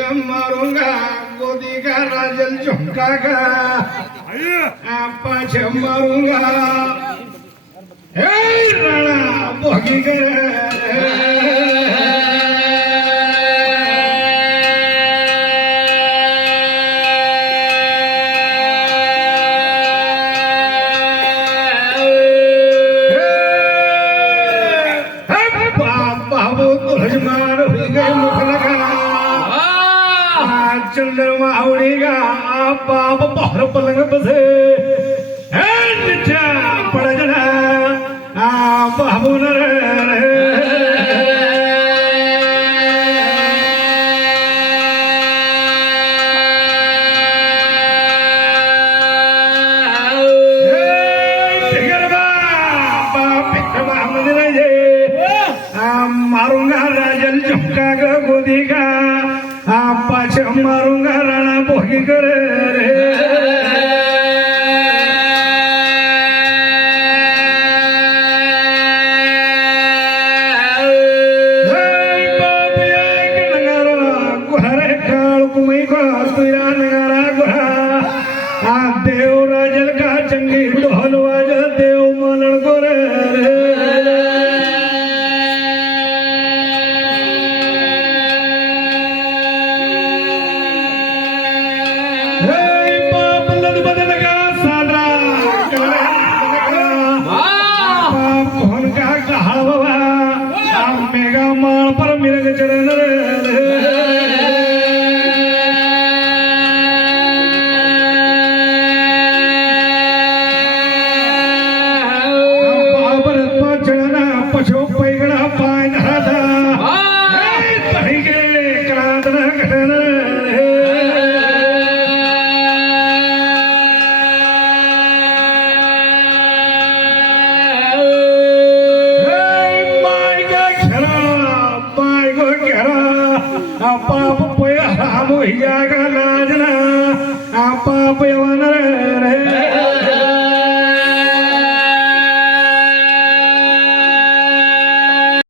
मारूंगा गोदी का राजल झुमकागा पाछे मारूंगा हे राणा भोगी चंद्रमा आवडीगा बाप बाहेर पलंग बसे पडजना बाबून मारूंगा राजल झुमका गोदी का पाछे मारूंगा राणा भोगी करे रे देव राजल का चंगी ढोल वाज देव मलण गोरे मेगा माल पर मिरग चरण चढ़ना पशु पैगड़ा पाय धराता करातना घटन पाप पया मोहिया का लाजना पाप यवन रे